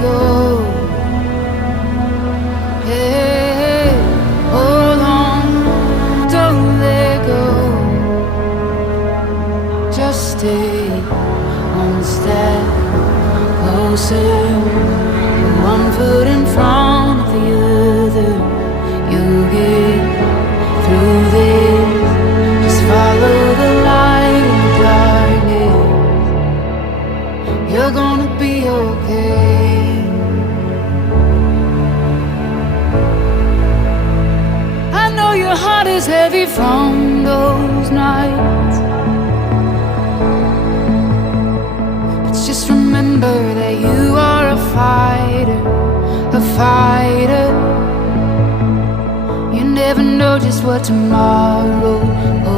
go. Hey, hold on, don't let go. Just stay one step closer, one foot in front of the other. You get through this, just follow the light in the darkness. You're gonna be okay. I know your heart is heavy from those nights, but just remember that you are a fighter, a fighter. You never know just what tomorrow holds.